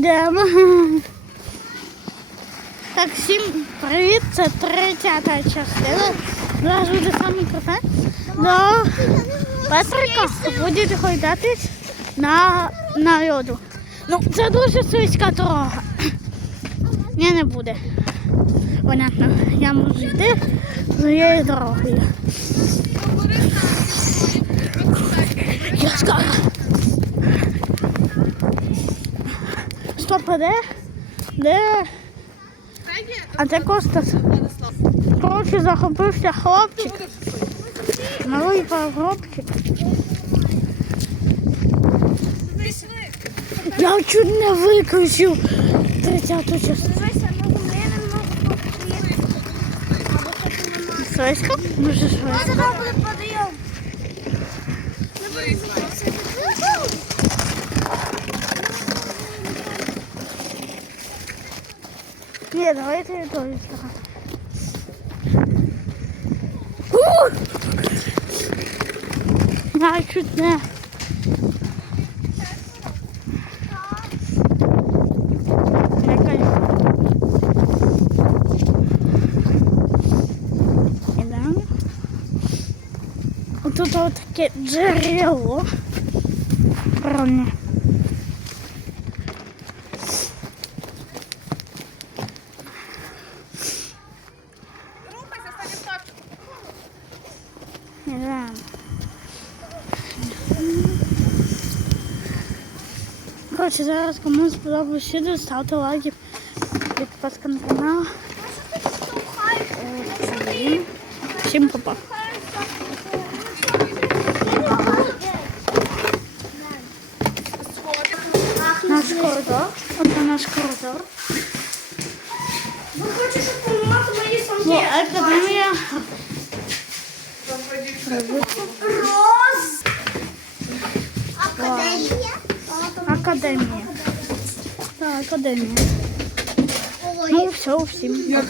Йдемо. Так, всім привіт, це 30 частина. Зараз буде саме круте. До Петрика будете ходитись на, на льоду. Ну, це дуже слизька дорога. Ні, не буде. Понятно, я можу йти своєю дорогою. Я скажу. Стоп, а де? А де Костас? Коротше, захопився хлопчик. Малий хлопчик. Я чуть не виключив 30-ту частину. Слизько? Дуже швидко. Ні, давайте я сторони. Ух! Я чуть не. Я кайфую. Ідемо. Отут от таке джерело. Правильно. Ідемо. Коротше, зараз кому сподобалось відео, ставте лайки, підписка на канал. Всім- Всім па-па. Наш коридор. Оце наш коридор. Ви хочете, щоб помати мої О, самки? академія. Роз. Академія. Академія. Так, академія. Ну, все, всім. Як.